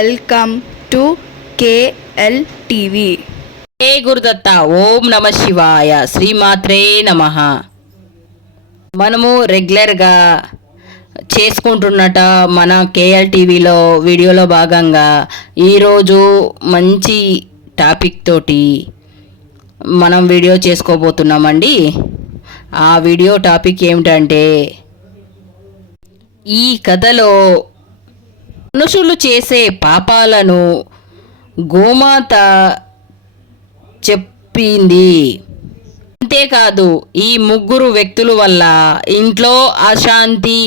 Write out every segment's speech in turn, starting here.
Welcome to KL TV ఏ గురుదత్త ఓం నమ శివాయ శ్రీమాత్రే నమ. మనము రెగ్యులర్గా చేసుకుంటున్నట మన కేఎల్ టీవీలో వీడియోలో భాగంగా ఈరోజు మంచి టాపిక్ తోటి మనం వీడియో చేసుకోబోతున్నామండి. ఆ వీడియో టాపిక్ ఏమిటంటే ఈ కథలో మనుషులు చేసే పాపాలను గోమాత చెప్పింది. అంతేకాదు ఈ ముగ్గురు వ్యక్తుల వల్ల ఇంట్లో అశాంతి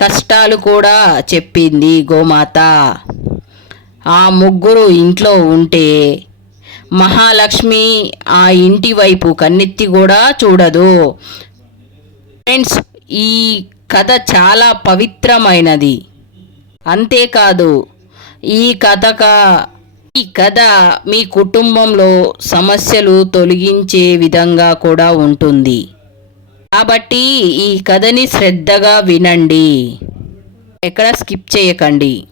కష్టాలు కూడా చెప్పింది గోమాత. ఆ ముగ్గురు ఇంట్లో ఉంటే మహాలక్ష్మి ఆ ఇంటి వైపు కన్నెత్తి కూడా చూడదు. ఫ్రెండ్స్ ఈ కథ చాలా పవిత్రమైనది. అంతేకాదు ఈ కథక ఈ కథ మీ కుటుంబంలో సమస్యలు తొలగించే విధంగా కూడా ఉంటుంది. కాబట్టి ఈ కథని శ్రద్ధగా వినండి. ఎక్కడ స్కిప్ చేయకండి.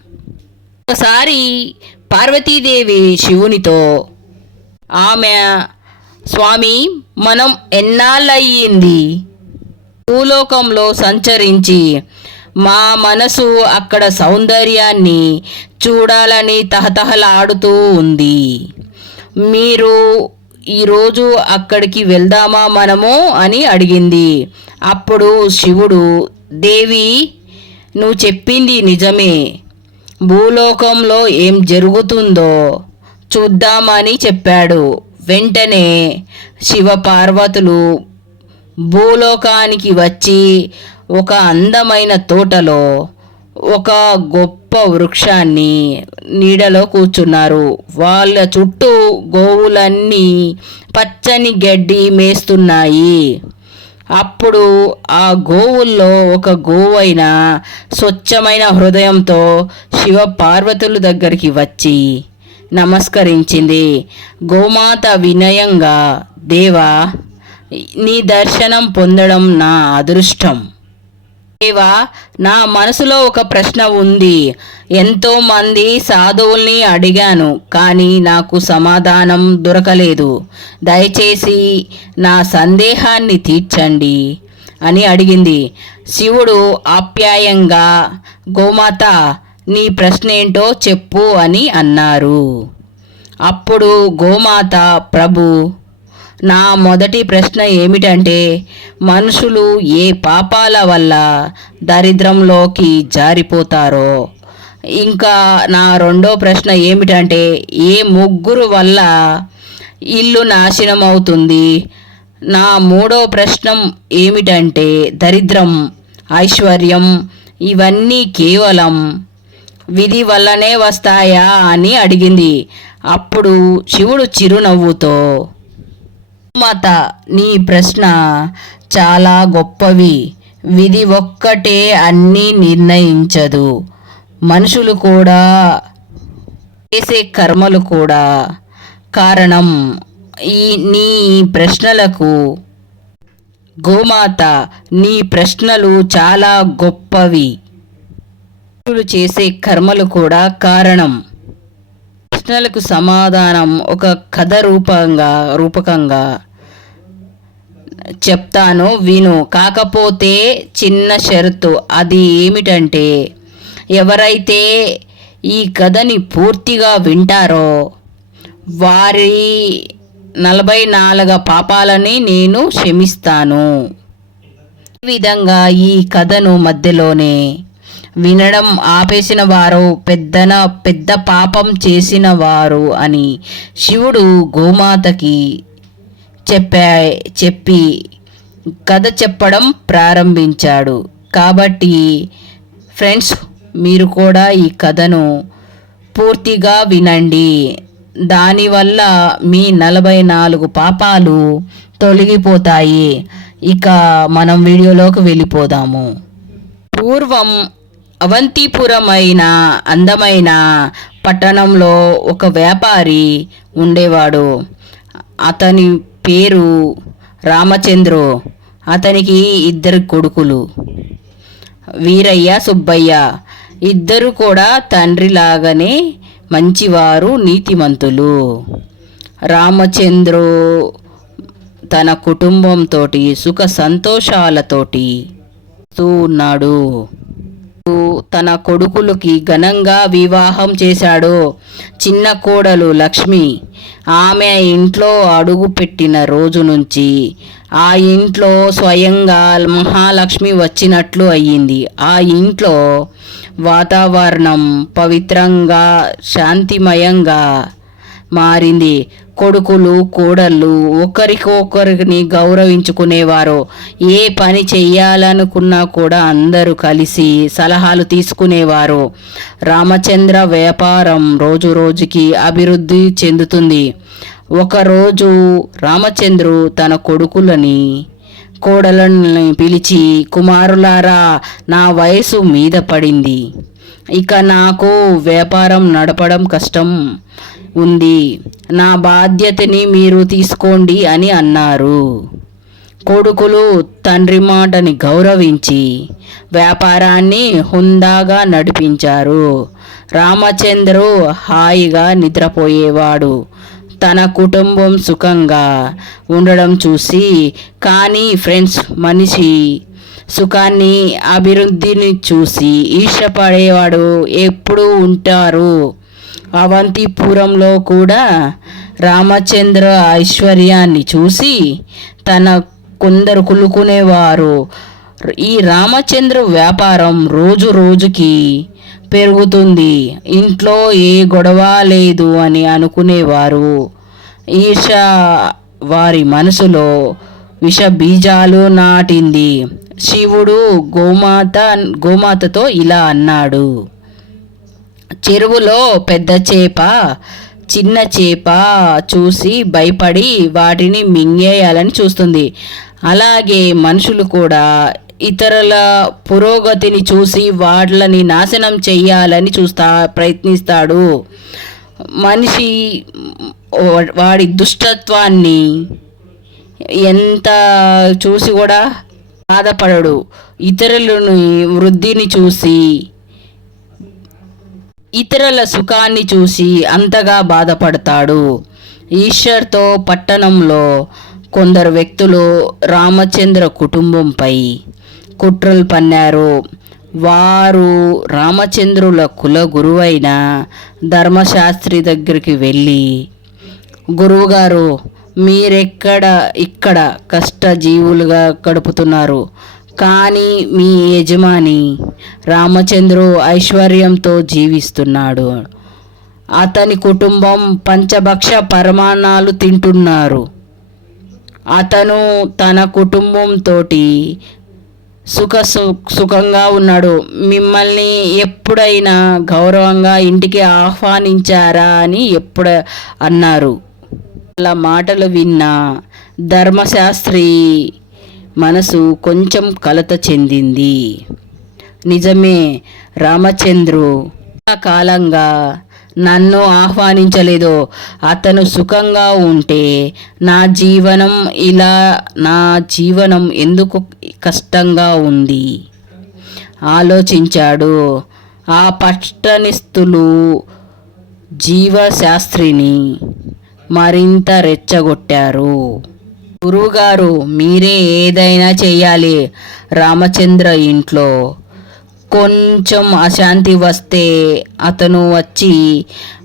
ఒకసారి పార్వతీదేవి శివునితో ఆమె స్వామి మనం ఎన్నాళ్ళయ్యింది? భూలోకంలో సంచరించి మా మనసు అక్కడ సౌందర్యాన్ని చూడాలని తహతహలాడుతూ ఉంది. మీరు ఈరోజు అక్కడికి వెళ్దామా మనము? అని అడిగింది. అప్పుడు శివుడు దేవి నువ్వు చెప్పింది నిజమే. భూలోకంలో ఏం జరుగుతుందో చూద్దామని చెప్పాడు. వెంటనే శివ పార్వతులు భూలోకానికి వచ్చి ఒక అందమైన తోటలో ఒక గొప్ప వృక్షాన్ని నీడలో కూర్చున్నారు. వాళ్ళ చుట్టూ గోవులన్నీ పచ్చని గడ్డి మేస్తున్నాయి. అప్పుడు ఆ గోవుల్లో ఒక గోవైన స్వచ్ఛమైన హృదయంతో శివ పార్వతుల దగ్గరికి వచ్చి నమస్కరించింది. గోమాత వినయంగా దేవా నీ దర్శనం పొందడం నా అదృష్టం. దేవా నా మనసులో ఒక ప్రశ్న ఉంది. ఎంతో మంది సాధువుల్ని అడిగాను కానీ నాకు సమాధానం దొరకలేదు. దయచేసి నా సందేహాన్ని తీర్చండి అని అడిగింది. శివుడు ఆప్యాయంగా గోమాత నీ ప్రశ్న ఏంటో చెప్పు అని అన్నారు. అప్పుడు గోమాత ప్రభు నా మొదటి ప్రశ్న ఏమిటంటే మనుషులు ఏ పాపాల వల్ల దరిద్రంలోకి జారిపోతారో. ఇంకా నా రెండో ప్రశ్న ఏమిటంటే ఏ ముగ్గురు వల్ల ఇల్లు నాశనం అవుతుంది? నా మూడో ప్రశ్న ఏమిటంటే దరిద్రం ఐశ్వర్యం ఇవన్నీ కేవలం విధి వల్లనే వస్తాయా అని అడిగింది. అప్పుడు శివుడు చిరునవ్వుతో మాత నీ ప్రశ్న చాలా గొప్పవి. విధి ఒక్కటే అన్నీ నిర్ణయించదు. మనుషులు కూడా చేసే కర్మలు కూడా. కారణం ఈ నీ ప్రశ్నలకు. గోమాత నీ ప్రశ్నలు చాలా గొప్పవి. చేసే కర్మలు కూడా కారణం. ప్రశ్నలకు సమాధానం ఒక కథ రూపంగా రూపకంగా చెప్తాను విను. కాకపోతే చిన్న షరతు. అది ఏమిటంటే ఎవరైతే ఈ కథని పూర్తిగా వింటారో వారి నలభై నాలుగు పాపాలని నేను క్షమిస్తాను. ఈ విధంగా ఈ కథను మధ్యలోనే వినడం ఆపేసిన వారు పెద్దన పెద్ద పాపం చేసిన వారు అని శివుడు గోమాతకి చెప్పా చెప్పి కథ చెప్పడం ప్రారంభించాడు. కాబట్టి ఫ్రెండ్స్ మీరు కూడా ఈ కథను పూర్తిగా వినండి. దానివల్ల మీ నలభై నాలుగు పాపాలు తొలగిపోతాయి. ఇక మనం వీడియోలోకి వెళ్ళిపోదాము. పూర్వం అవంతిపురమైన అందమైన పట్టణంలో ఒక వ్యాపారి ఉండేవాడు. అతని పేరు రామచంద్రు. అతనికి ఇద్దరు కొడుకులు. వీరయ్య సుబ్బయ్య. ఇద్దరు కూడా తండ్రిలాగానే మంచివారు నీతిమంతులు. రామచంద్రు తన కుటుంబంతో సుఖ సంతోషాలతోటి వస్తూ ఉన్నాడు. తన కొడుకులకి ఘనంగా వివాహం చేశాడు. చిన్న కోడలు లక్ష్మి ఆమె ఇంట్లో అడుగుపెట్టిన రోజు నుంచి ఆ ఇంట్లో స్వయంగా మహాలక్ష్మి వచ్చినట్లు అయ్యింది. ఆ ఇంట్లో వాతావరణం పవిత్రంగా శాంతిమయంగా మారింది. కొడుకులు కోడళ్ళు ఒకరికొకరిని గౌరవించుకునేవారు ఏ పని చెయ్యాలనుకున్నా కూడా అందరూ కలిసి సలహాలు తీసుకునేవారు. రామచంద్ర వ్యాపారం రోజు రోజుకి అభివృద్ధి చెందుతుంది. ఒకరోజు రామచంద్రు తన కొడుకులని కోడలని పిలిచి కుమారులారా నా వయసు మీద పడింది. ఇక నాకు వ్యాపారం నడపడం కష్టం. ఉంది. నా బాధ్యతని మీరు తీసుకోండి అని అన్నారు. కొడుకులు తండ్రి మాటని గౌరవించి వ్యాపారాన్ని హుందాగా నడిపించారు. రామచంద్రు హాయిగా నిద్రపోయేవాడు. తన కుటుంబం సుఖంగా ఉండడం చూసి కానీ ఫ్రెండ్స్ మనిషి సుఖాన్ని అభివృద్ధిని చూసి ఈర్షపడేవాడు ఎప్పుడూ ఉంటారు. అవంతిపురంలో కూడా రామచంద్ర ఐశ్వర్యాన్ని చూసి తన కొందరు కులుకునేవారు. ఈ రామచంద్ర వ్యాపారం రోజు రోజుకి పెరుగుతుంది. ఇంట్లో ఏ గొడవ లేదు అని అనుకునేవారు. ఈర్ష వారి మనసులో విష బీజాలు నాటింది. శివుడు గోమాత గోమాతతో ఇలా అన్నాడు. చెరువులో పెద్ద చేప చిన్న చేప చూసి భయపడి వాటిని మింగేయాలని చూస్తుంది. అలాగే మనుషులు కూడా ఇతరుల పురోగతిని చూసి వాళ్ళని నాశనం చేయాలని చూస్తా ప్రయత్నిస్తాడు. మనిషి వాడి దుష్టత్వాన్ని ఎంత చూసి కూడా బాధపడడు. ఇతరులని వృద్ధిని చూసి ఇతరుల సుఖాన్ని చూసి అంతగా బాధపడతాడు. ఈశ్వర్తో పట్టణంలో కొందరు వ్యక్తులు రామచంద్ర కుటుంబంపై కుట్రలు పన్నారు. వారు రామచంద్రుల కుల గురువైన ధర్మశాస్త్రి దగ్గరికి వెళ్ళి గురువుగారు మీరెక్కడ ఇక్కడ కష్టజీవులుగా గడుపుతున్నారు? కానీ మీ యజమాని రామచంద్రు ఐశ్వర్యంతో జీవిస్తున్నాడు. అతని కుటుంబం పంచభక్ష పరమాణాలు తింటున్నారు. అతను తన కుటుంబంతో సుఖ సుఖంగా ఉన్నాడు. మిమ్మల్ని ఎప్పుడైనా గౌరవంగా ఇంటికి ఆహ్వానించారా అని ఎప్పుడు అన్నారు. అలా మాటలు విన్న ధర్మశాస్త్రి మనసు కొంచెం కలత చెందింది. నిజమే రామచంద్రు. కాలంగా నన్ను ఆహ్వానించలేదు అతను సుఖంగా ఉంటే నా జీవనం ఇలా నా జీవనం ఎందుకు కష్టంగా ఉంది? ఆలోచించాడు. ఆ పట్టణిస్తులు జీవశాస్త్రిని మరింత రెచ్చగొట్టారు. గురువుగారు మీరే ఏదైనా చెయ్యాలి. రామచంద్ర ఇంట్లో కొంచెం అశాంతి వస్తే అతను వచ్చి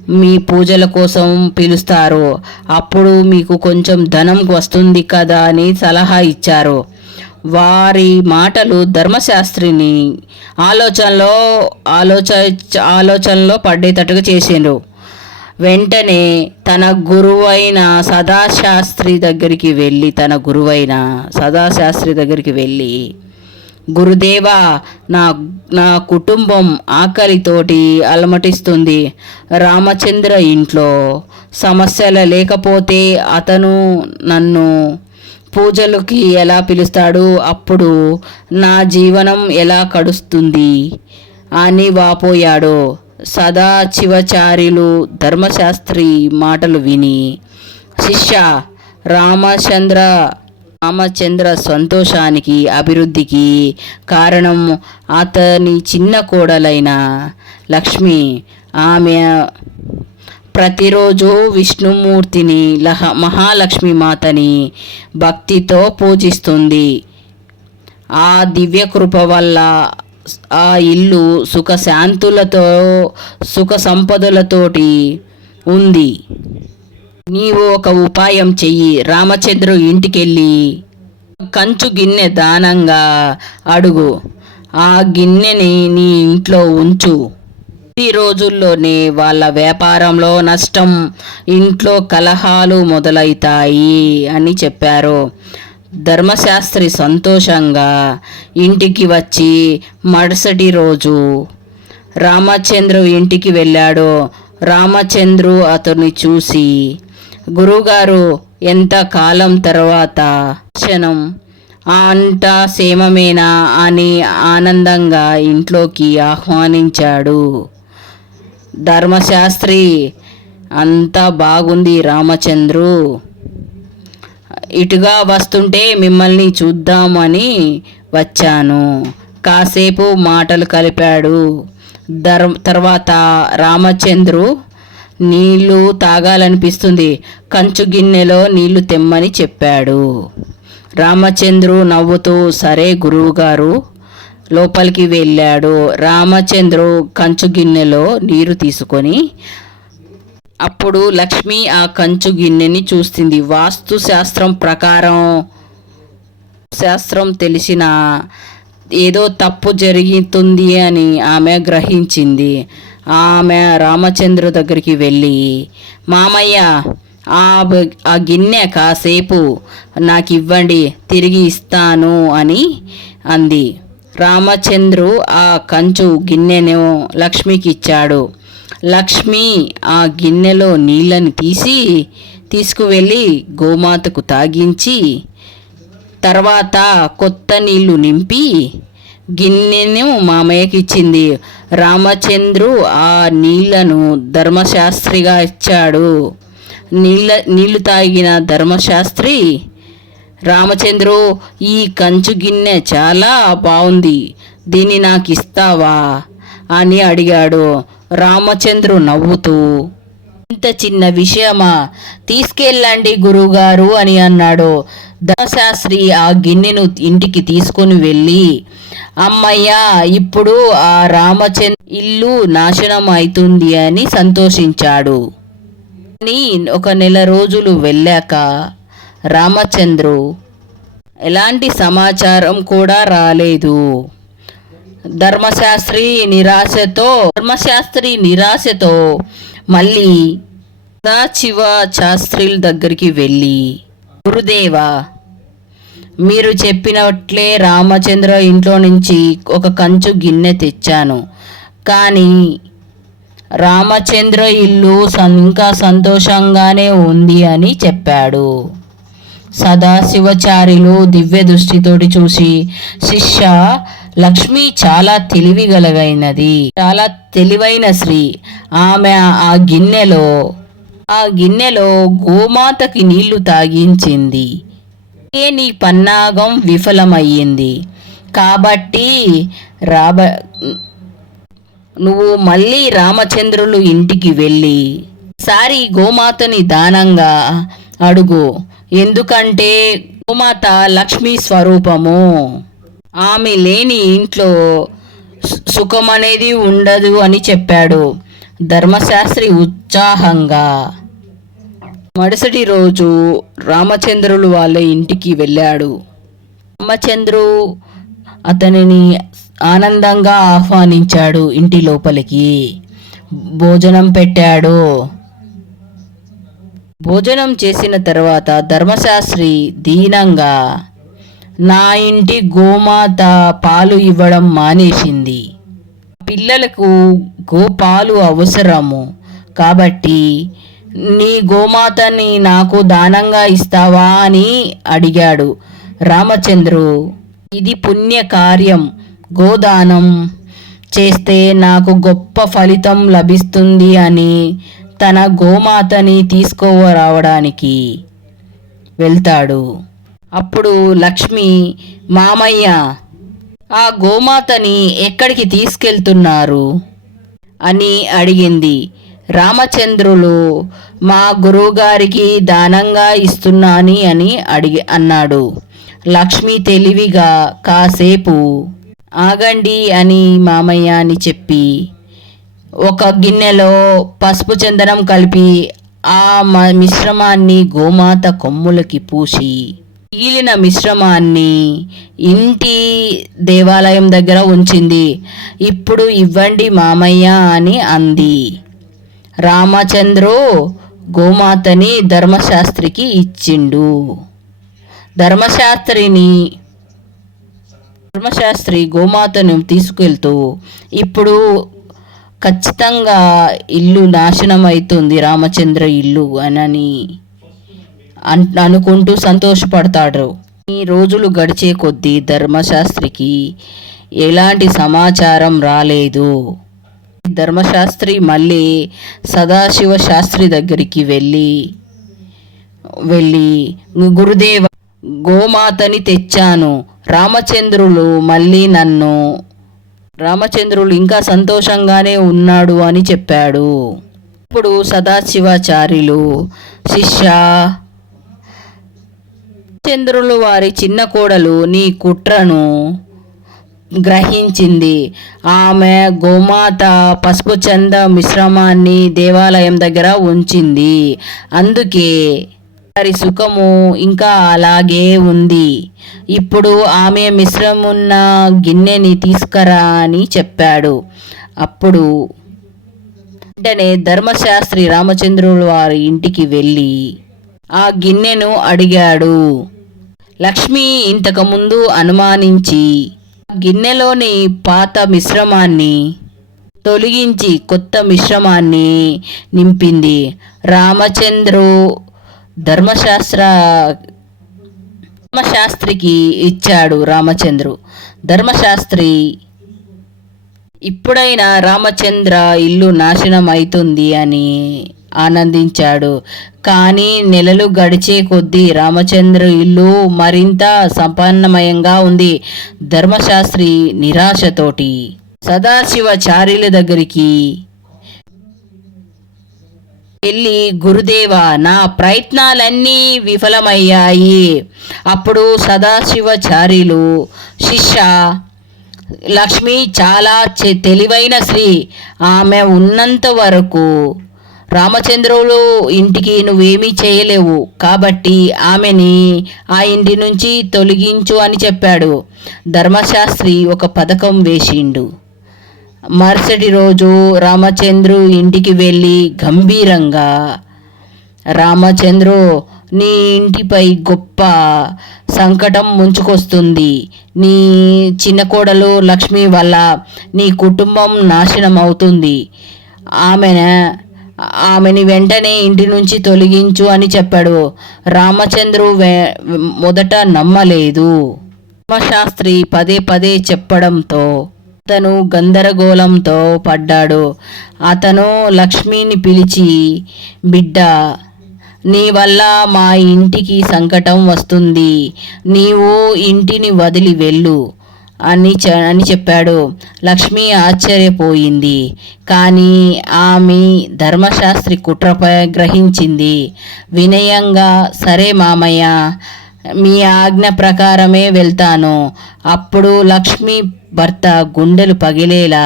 మీ పూజల కోసం పిలుస్తారు. అప్పుడు మీకు కొంచెం ధనం వస్తుంది కదా అని సలహా ఇచ్చారు. వారి మాటలు ధర్మశాస్త్రిని ఆలోచనలో ఆలోచ ఆలోచనలో పడేటట్టుగా చేసిండ్రు. వెంటనే తన గురువైన సదాశాస్త్రి దగ్గరికి వెళ్ళి తన గురువైన సదాశాస్త్రి దగ్గరికి వెళ్ళి గురుదేవా నా నా కుటుంబం ఆకలితోటి అలమటిస్తుంది. రామచంద్ర ఇంట్లో సమస్యలు లేకపోతే అతను నన్ను పూజలకి ఎలా పిలుస్తాడు? అప్పుడు నా జీవనం ఎలా కడుస్తుంది? అని వాపోయాడు. సదాశివచార్యులు ధర్మశాస్త్రి మాటలు విని. శిష్య రామచంద్ర రామచంద్ర సంతోషానికి అభివృద్ధికి కారణం అతని చిన్న కోడలైన లక్ష్మి. ఆమె ప్రతిరోజు విష్ణుమూర్తిని లహ మహాలక్ష్మి మాతని భక్తితో పూజిస్తుంది. ఆ దివ్య కృప వల్ల ఆ ఇల్లు సుఖశాంతులతో సుఖ సంపదలతోటి ఉంది. నీవు ఒక ఉపాయం చెయ్యి. రామచంద్రు ఇంటికెళ్ళి కంచు గిన్నె దానంగా అడుగు. ఆ గిన్నెని నీ ఇంట్లో ఉంచు. ఈ రోజుల్లోనే వాళ్ళ వ్యాపారంలో నష్టం ఇంట్లో కలహాలు మొదలవుతాయి అని చెప్పారు. ధర్మశాస్త్రి సంతోషంగా ఇంటికి వచ్చి మరుసటి రోజు రామచంద్రు ఇంటికి వెళ్ళాడు. రామచంద్రు అతన్ని చూసి గురువుగారు ఎంత కాలం తర్వాత? క్షణం. అంట సేమమేనా అని ఆనందంగా ఇంట్లోకి ఆహ్వానించాడు. ధర్మశాస్త్రి అంతా బాగుంది రామచంద్రు. ఇటుగా వస్తుంటే మిమ్మల్ని చూద్దామని వచ్చాను. కాసేపు మాటలు కలిపాడు. ధర్ తర్వాత రామచంద్రు నీళ్ళు తాగాలనిపిస్తుంది. కంచు గిన్నెలో నీళ్ళు తెమ్మని చెప్పాడు. రామచంద్రు నవ్వుతూ సరే గురువుగారు లోపలికి వెళ్ళాడు. రామచంద్రు కంచు గిన్నెలో నీరు తీసుకొని అప్పుడు లక్ష్మి ఆ కంచు గిన్నెని చూస్తుంది. వాస్తు శాస్త్రం ప్రకారం శాస్త్రం తెలిసిన ఏదో తప్పు జరుగుతుంది అని ఆమె గ్రహించింది. ఆమె రామచంద్ర దగ్గరికి వెళ్ళి మామయ్య ఆ ఆ గిన్నె కాసేపు నాకు ఇవ్వండి తిరిగి ఇస్తాను అని అంది. రామచంద్రు ఆ కంచు గిన్నెను లక్ష్మికి ఇచ్చాడు లక్ష్మి ఆ గిన్నెలో నీళ్ళని తీసి తీసుకువెళ్ళి గోమాతకు తాగించి తర్వాత కొత్త నీళ్ళు నింపి గిన్నెను మామయ్యకి ఇచ్చింది రామచంద్రు ఆ నీళ్ళను ధర్మశాస్త్రిగా ఇచ్చాడు. నీళ్ళ నీళ్ళు తాగిన ధర్మశాస్త్రి రామచంద్రు ఈ కంచు గిన్నె చాలా బాగుంది దీన్ని నాకు ఇస్తావా అని అడిగాడు. రామచంద్రు నవ్వుతూ ఇంత చిన్న విషయమా? తీసుకెళ్ళండి గురువుగారు అని అన్నాడు. ధర్మశాస్త్రి ఆ గిన్నెను ఇంటికి తీసుకొని వెళ్ళి అమ్మయ్యా ఇప్పుడు ఆ రామచంద్ర ఇల్లు నాశనం అవుతుంది అని సంతోషించాడు. కానీ ఒక నెల రోజులు వెళ్ళాక రామచంద్రు ఎలాంటి సమాచారం కూడా రాలేదు. ధర్మశాస్త్రి నిరాశతో ధర్మశాస్త్రి నిరాశతో మళ్ళీ సదాశివ శాస్త్రిల దగ్గరికి వెళ్ళి గురుదేవా మీరు చెప్పినట్లే రామచంద్ర ఇంట్లో నుంచి ఒక కంచు గిన్నె తెచ్చాను. కానీ రామచంద్ర ఇల్లు ఇంకా సంతోషంగానే ఉంది అని చెప్పాడు. సదాశివచారిలు దివ్య దృష్టితోటి చూసి శిష్య లక్ష్మి చాలా తెలివిగలగైనది. చాలా తెలివైన స్త్రీ. ఆమె ఆ గిన్నెలో ఆ గిన్నెలో గోమాతకి నీళ్ళు తాగించింది. ఏ నీ పన్నాగం విఫలమయ్యింది. కాబట్టి రాబ నువ్వు మళ్ళీ రామచంద్రులు ఇంటికి వెళ్ళి సారి గోమాతని దానంగా అడుగు. ఎందుకంటే గోమాత లక్ష్మీ స్వరూపము. ఆమె లేని ఇంట్లో సుఖం అనేది ఉండదు అని చెప్పాడు. ధర్మశాస్త్రి ఉత్సాహంగా. మరుసటి రోజు రామచంద్రులు వాళ్ళ ఇంటికి వెళ్ళాడు. రామచంద్రు అతనిని ఆనందంగా ఆహ్వానించాడు ఇంటి లోపలికి. భోజనం పెట్టాడు. భోజనం చేసిన తర్వాత ధర్మశాస్త్రి దీనంగా నా ఇంటి గోమాత పాలు ఇవ్వడం మానేసింది. పిల్లలకు గోపాలు అవసరము. కాబట్టి నీ గోమాతని నాకు దానంగా ఇస్తావా అని అడిగాడు రామచంద్రు. ఇది పుణ్య కార్యం. గోదానం చేస్తే నాకు గొప్ప ఫలితం లభిస్తుంది అని తన గోమాతని తీసుకురావడానికి వెళ్తాడు. అప్పుడు లక్ష్మి మామయ్య ఆ గోమాతని ఎక్కడికి తీసుకెళ్తున్నారు? అని అడిగింది. రామచంద్రులు మా గురువుగారికి దానంగా ఇస్తున్నాని అని అడిగి అన్నాడు. లక్ష్మి తెలివిగా కాసేపు ఆగండి అని మామయ్య అని చెప్పి ఒక గిన్నెలో పసుపు చందనం కలిపి ఆ మిశ్రమాన్ని గోమాత కొమ్ములకి పూసి మిగిలిన మిశ్రమాన్ని ఇంటి దేవాలయం దగ్గర ఉంచింది. ఇప్పుడు ఇవ్వండి మామయ్య అని అంది. రామచంద్రు గోమాతని ధర్మశాస్త్రికి ఇచ్చిండు. ధర్మశాస్త్రిని ధర్మశాస్త్రి గోమాతను తీసుకెళ్తూ ఇప్పుడు ఖచ్చితంగా ఇల్లు నాశనం అవుతుంది రామచంద్ర ఇల్లు అనని అనుకుంటూ సంతోషపడతాడు. ఈ రోజులు గడిచే కొద్దీ ధర్మశాస్త్రికి ఎలాంటి సమాచారం రాలేదు. ధర్మశాస్త్రి మళ్ళీ సదాశివ శాస్త్రి దగ్గరికి వెళ్ళి వెళ్ళి గురుదేవ గోమాతని తెచ్చాను. రామచంద్రులు మళ్ళీ నన్ను రామచంద్రులు ఇంకా సంతోషంగానే ఉన్నాడు అని చెప్పాడు. ఇప్పుడు సదాశివాచార్యులు శిష్య చంద్రులు వారి చిన్న కోడలు నీ కుట్రను గ్రహించింది. ఆమె గోమాత పసుపు చంద మిశ్రమాన్ని దేవాలయం దగ్గర ఉంచింది. అందుకే వారి సుఖము ఇంకా అలాగే ఉంది. ఇప్పుడు ఆమె మిశ్రమున్న గిన్నెని తీసుకురా అని చెప్పాడు. అప్పుడు వెంటనే ధర్మశాస్త్రి రామచంద్రుల వారి ఇంటికి వెళ్ళి ఆ గిన్నెను అడిగాడు. లక్ష్మి ఇంతకుముందు అనుమానించి గిన్నెలోని పాత మిశ్రమాన్ని తొలగించి కొత్త మిశ్రమాన్ని నింపింది. రామచంద్రు ధర్మశాస్త్ర ధర్మశాస్త్రికి ఇచ్చాడు రామచంద్రు. ధర్మశాస్త్రి ఇప్పుడైనా రామచంద్ర ఇల్లు నాశనం అవుతుంది అని ఆనందించాడు. కానీ నెలలు గడిచే కొద్దీ రామచంద్ర ఇల్లు మరింత సంపన్నమయంగా ఉంది. ధర్మశాస్త్రి నిరాశతోటి. సదాశివచార్యుల దగ్గరికి వెళ్ళి గురుదేవ నా ప్రయత్నాలన్నీ విఫలమయ్యాయి. అప్పుడు సదాశివచార్యులు శిష్య లక్ష్మి చాలా తెలివైన స్త్రీ. ఆమె ఉన్నంత వరకు రామచంద్రులు ఇంటికి నువ్వేమీ చేయలేవు. కాబట్టి ఆమెని ఆ ఇంటి నుంచి తొలగించు అని చెప్పాడు. ధర్మశాస్త్రి ఒక పథకం వేసిండు. మరుసటి రోజు రామచంద్రు ఇంటికి వెళ్ళి గంభీరంగా రామచంద్రు నీ ఇంటిపై గొప్ప సంకటం ముంచుకొస్తుంది. నీ చిన్న కోడలు లక్ష్మి వల్ల నీ కుటుంబం నాశనం అవుతుంది ఆమె ఆమెని వెంటనే ఇంటి నుంచి తొలగించు అని చెప్పాడు. రామచంద్రు వె- మొదట నమ్మలేదు. ధర్మశాస్త్రి పదే పదే చెప్పడంతో అతను గందరగోళంతో పడ్డాడు. అతను లక్ష్మిని పిలిచి బిడ్డ నీ వల్ల మా ఇంటికి సంకటం వస్తుంది. నీవు ఇంటిని వదిలి వెళ్ళు. అని చె అని చెప్పాడు. లక్ష్మి ఆశ్చర్యపోయింది. కానీ ఆమె ధర్మశాస్త్రి కుట్రపై గ్రహించింది. వినయంగా సరే మామయ్య మీ ఆజ్ఞ ప్రకారమే వెళ్తాను. అప్పుడు లక్ష్మి భర్త గుండెలు పగిలేలా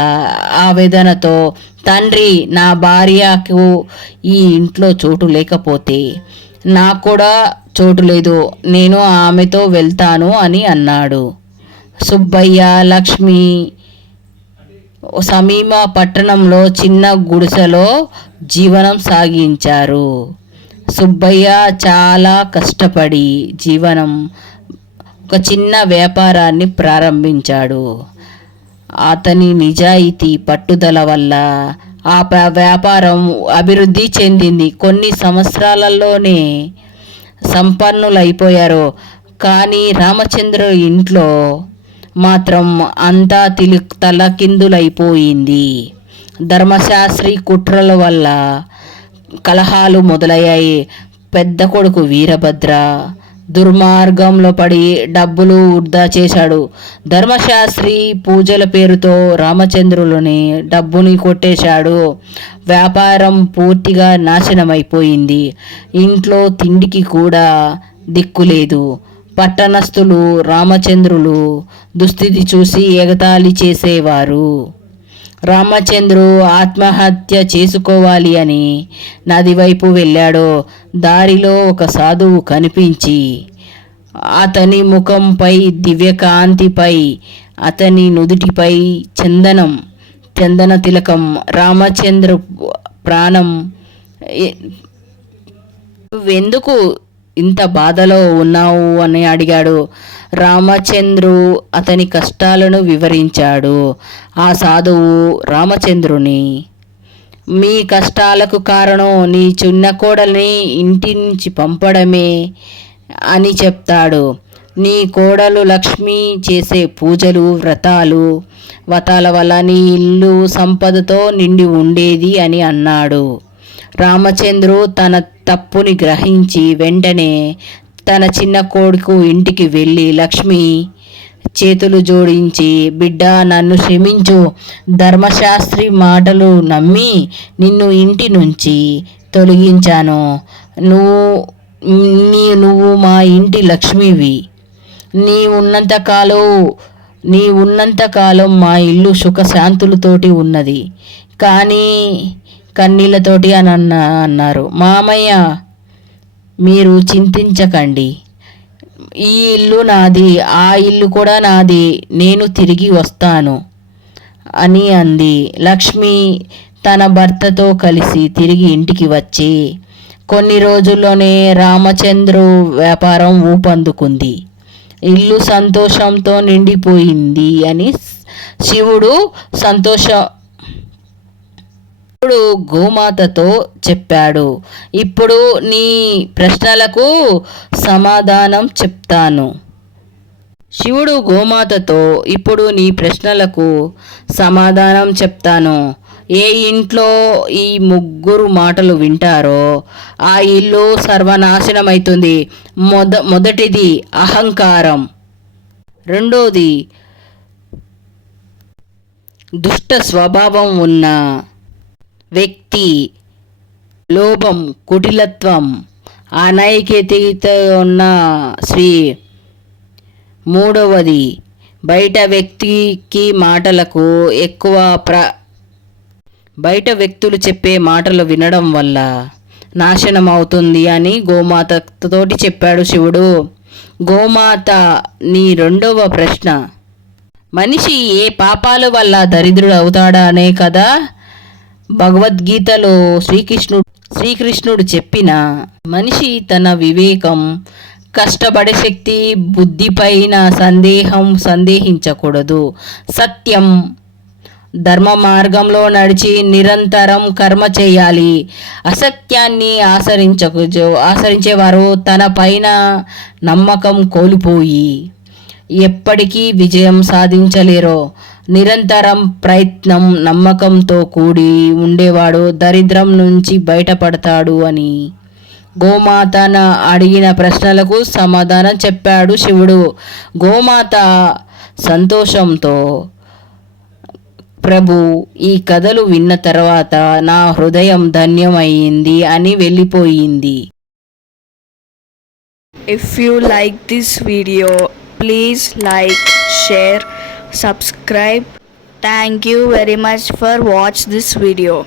ఆవేదనతో తండ్రి నా భార్యకు ఈ ఇంట్లో చోటు లేకపోతే నాకు కూడా చోటు లేదు. నేను ఆమెతో వెళ్తాను అని అన్నాడు. సుబ్బయ్య లక్ష్మి సమీమ పట్టణంలో చిన్న గుడిసెలో జీవనం సాగించారు. సుబ్బయ్య చాలా కష్టపడి జీవనం ఒక చిన్న వ్యాపారాన్ని ప్రారంభించాడు. అతని నిజాయితీ పట్టుదల వల్ల ఆ వ్యాపారం అభివృద్ధి చెందింది. కొన్ని సంవత్సరాలలోనే సంపన్నులైపోయారు. కానీ రామచంద్ర ఇంట్లో మాత్రం అంతా తిలి తలకిందులైపోయింది. ధర్మశాస్త్రి కుట్రల వల్ల కలహాలు మొదలయ్యాయి. పెద్ద కొడుకు వీరభద్ర దుర్మార్గంలో పడి డబ్బులు వృధా చేశాడు. ధర్మశాస్త్రి పూజల పేరుతో రామచంద్రులని డబ్బుని కొట్టేశాడు. వ్యాపారం పూర్తిగా నాశనమైపోయింది. ఇంట్లో తిండికి కూడా దిక్కులేదు పట్టణస్థులు రామచంద్రులు దుస్థితి చూసి ఎగతాళి చేసేవారు. రామచంద్రు ఆత్మహత్య చేసుకోవాలి అని నది వైపు వెళ్ళాడో దారిలో ఒక సాధువు కనిపించి అతని ముఖంపై దివ్యకాంతిపై అతని నుదుటిపై చందనం చందన తిలకం రామచంద్ర ప్రాణం ఎందుకు ఇంత బాధలో ఉన్నావు అని అడిగాడు. రామచంద్రు అతని కష్టాలను వివరించాడు. ఆ సాధువు రామచంద్రుని మీ కష్టాలకు కారణం నీ చిన్న కోడల్ని ఇంటి నుంచి పంపడమే అని చెప్తాడు. నీ కోడలు లక్ష్మి చేసే పూజలు వ్రతాలు వ్రతాల వల్ల నీ ఇల్లు సంపదతో నిండి ఉండేది అని అన్నాడు. రామచంద్రు తన తప్పుని గ్రహించి వెంటనే తన చిన్న కొడుకు ఇంటికి వెళ్ళి లక్ష్మి చేతులు జోడించి బిడ్డ నన్ను క్షమించు. ధర్మశాస్త్రి మాటలు నమ్మి నిన్ను ఇంటి నుంచి తొలగించాను. నువ్వు నీ నువ్వు మా ఇంటి లక్ష్మివి. నీ ఉన్నంతకాలం నీ ఉన్నంతకాలం మా ఇల్లు సుఖశాంతులతోటి ఉన్నది. కానీ కన్నీళ్ళతోటి అని అన్న అన్నారు. మామయ్య మీరు చింతించకండి. ఈ ఇల్లు నాది ఆ ఇల్లు కూడా నాది. నేను తిరిగి వస్తాను అని అంది. లక్ష్మి తన భర్తతో కలిసి తిరిగి ఇంటికి వచ్చి కొన్ని రోజుల్లోనే రామచంద్రు వ్యాపారం ఊపందుకుంది. ఇల్లు సంతోషంతో నిండిపోయింది అని శివుడు సంతోష ఇప్పుడు గోమాతతో చెప్పాడు. ఇప్పుడు నీ ప్రశ్నలకు సమాధానం చెప్తాను. శివుడు గోమాతతో ఇప్పుడు నీ ప్రశ్నలకు సమాధానం చెప్తాను. ఏ ఇంట్లో ఈ ముగ్గురు మాటలు వింటారో ఆ ఇల్లు సర్వనాశనం అవుతుంది మొద మొదటిది అహంకారం. రెండోది దుష్ట స్వభావం ఉన్న వ్యక్తి లోభం కుటిలత్వం అనైక్యత ఉన్న శ్రీ మూడవది బయట వ్యక్తికి మాటలకు ఎక్కువ ప్ర బయట వ్యక్తులు చెప్పే మాటలు వినడం వల్ల నాశనం అవుతుంది అని గోమాతతోటి చెప్పాడు శివుడు. గోమాత నీ రెండవ ప్రశ్న. మనిషి ఏ పాపాల వల్ల దరిద్రుడు అవుతాడా అనే కదా? భగవద్గీతలో శ్రీకృష్ణుడు శ్రీకృష్ణుడు చెప్పిన మనిషి తన వివేకం కష్టపడే శక్తి బుద్ధిపైన సందేహం సందేహించకూడదు. సత్యం ధర్మ మార్గంలో నడిచి నిరంతరం కర్మ చేయాలి. అసత్యాన్ని ఆచరించకు ఆచరించేవారు తన పైన నమ్మకం కోల్పోయి ఎప్పటికీ విజయం సాధించలేరో. నిరంతరం ప్రయత్నం నమ్మకంతో కూడి ఉండేవాడు దరిద్రం నుంచి బయటపడతాడు అని. గోమాతన అడిగిన ప్రశ్నలకు సమాధానం చెప్పాడు శివుడు. గోమాత సంతోషంతో ప్రభు ఈ కథలు విన్న తర్వాత నా హృదయం ధన్యమైంది అని వెళ్ళిపోయింది. If you like this video please like share subscribe. Thank you very much for watch this video.